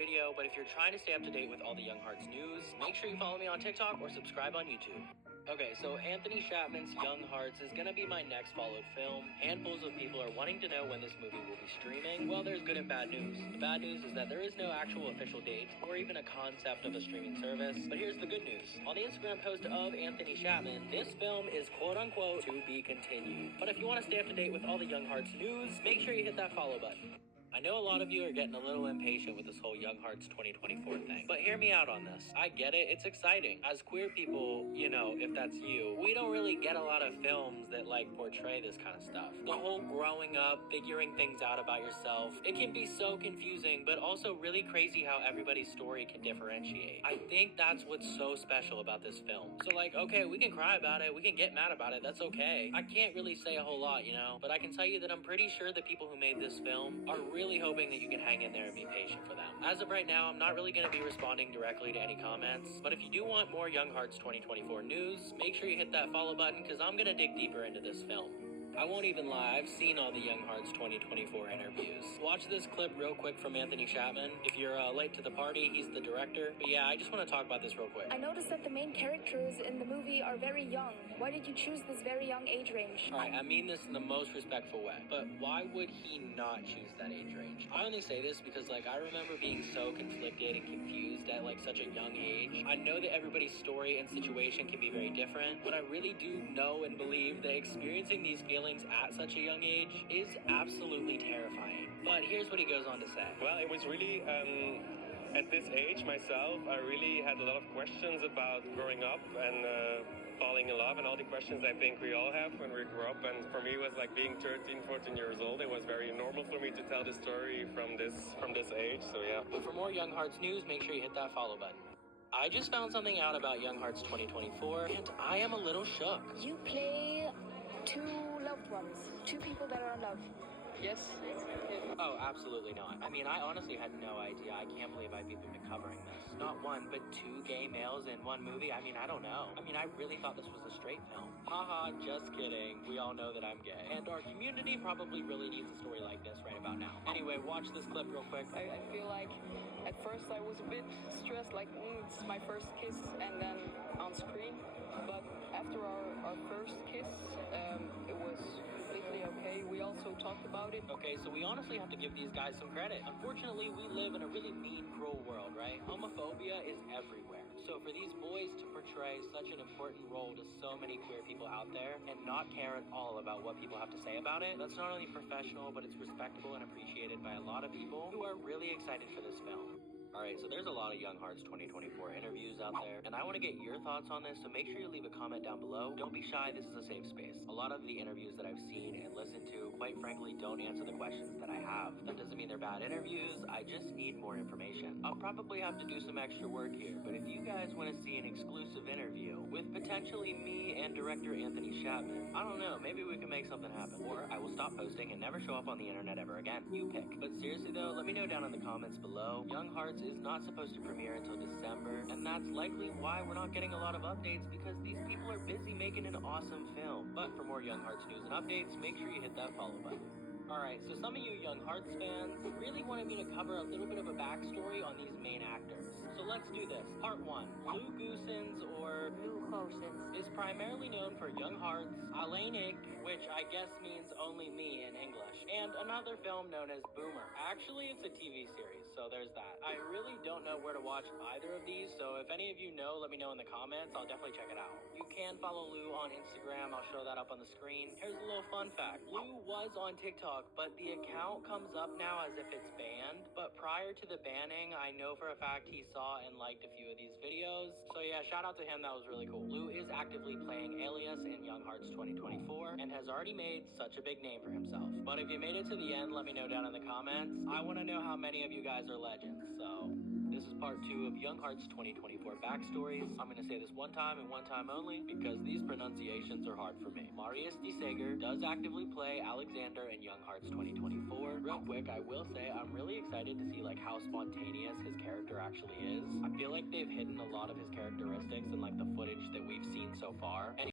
video, but if you're trying to stay up to date with all the Young Hearts news, make sure you follow me on TikTok or subscribe on YouTube. Okay, so Anthony Chapman's Young Hearts is gonna be my next followed film. Handfuls of people are wanting to know when this movie will be streaming. Well, there's good and bad news. The bad news is that there is no actual official date or even a concept of a streaming service. But here's the good news. On the Instagram post of Anthony Chapman, this film is quote-unquote to be continued. But if you want to stay up to date with all the Young Hearts news, make sure you hit that follow button. I know a lot of you are getting a little impatient with this whole Young Hearts 2024 thing, but hear me out on this. I get it, it's exciting. As queer people, you know, if that's you, we don't really get a lot of films that like portray this kind of stuff. The whole growing up, figuring things out about yourself, it can be so confusing, but also really crazy how everybody's story can differentiate. I think that's what's so special about this film. So like, okay, we can cry about it, we can get mad about it, that's okay. I can't really say a whole lot, you know, but I can tell you that I'm pretty sure the people who made this film are really hoping that you can hang in there and be patient for them. As of right now, I'm not really going to be responding directly to any comments, but if you do want more Young Hearts 2024 news, make sure you hit that follow button because I'm going to dig deeper into this film. I won't even lie, I've seen all the Young Hearts 2024 interviews. Watch this clip real quick from Anthony Chapman. If you're late to the party, he's the director. But yeah, I just want to talk about this real quick. I noticed that the main characters in the movie are very young. Why did you choose this very young age range? Alright, I mean this in the most respectful way, but why would he not choose that age range? I only say this because like I remember being so conflicted and confused at like such a young age. I know that everybody's story and situation can be very different, but I really do know and believe that experiencing these feelings at such a young age is absolutely terrifying. But here's what he goes on to say. Well, it was really, at this age myself, I really had a lot of questions about growing up and falling in love and all the questions I think we all have when we grow up. And for me, it was like being 13, 14 years old. It was very normal for me to tell the story from this age, so yeah. But for more Young Hearts news, make sure you hit that follow button. I just found something out about Young Hearts 2024, and I am a little shook. You play two loved ones, two people that are in love. Yes. Oh, absolutely not. I mean, I honestly had no idea. I can't believe I've even been covering this. Not one, but two gay males in one movie? I mean, I don't know. I mean, I really thought this was a straight film. Haha, just kidding. We all know that I'm gay. And our community probably really needs a story like this right about now. Anyway, watch this clip real quick. I feel like at first I was a bit stressed, like, it's my first kiss, and then on screen. But after our first kiss, it was completely okay. We also talked about it. Okay, so we honestly have to give these guys some credit. Unfortunately, we live in a really mean, cruel world, right? Homophobia is everywhere. So for these boys to portray such an important role to so many queer people out there and not care at all about what people have to say about it, that's not only professional, but it's respectable and appreciated by a lot of people who are really excited for this film. Alright, so there's a lot of Young Hearts 2024 interviews out there, and I want to get your thoughts on this, so make sure you leave a comment down below. Don't be shy, this is a safe space. A lot of the interviews that I've seen and listened to, quite frankly, don't answer the questions that I have. That doesn't mean they're bad interviews, I just need more information. I'll probably have to do some extra work here, but if you guys want to see an exclusive interview with potentially me and director Anthony Chapman, I don't know, maybe we can make something happen. Or I will stop posting and never show up on the internet ever again. You pick. But seriously though, let me know down in the comments below. Young Hearts is not supposed to premiere until December, and that's likely why we're not getting a lot of updates, because these people are busy making an awesome film. But for more Young Hearts news and updates, make sure you hit that follow button. Alright, so some of you Young Hearts fans really wanted me to cover a little bit of a backstory on these main actors. So let's do this. Part 1. Lou Goosens, or Lou Goosens, is primarily known for Young Hearts, Alleinik, which I guess means only me in English, and another film known as Boomer. Actually, it's a TV series, so there's that. I really don't know where to watch either of these, so if any of you know, let me know in the comments. I'll definitely check it out. You can follow Lou on Instagram. I'll show that up on the screen. Here's a little fun fact. Lou was on TikTok, but the account comes up now as if it's banned. But prior to the banning, I know for a fact he saw and liked a few of these videos. So yeah, shout out to him, that was really cool. Lou is actively playing Alias in Young Hearts 2024 and has already made such a big name for himself. But if you made it to the end, let me know down in the comments. I want to know how many of you guys are legends, so this is part 2 of Young Hearts 2024 backstories. I'm going to say this one time and one time only because these pronunciations are hard for me. Marius de Sager does actively play Alexander in Young Hearts 2024. Real quick, I will say I'm really excited to see like how spontaneous his character actually is. I feel like they've hidden a lot of his characteristics in like the footage that we've seen so far. And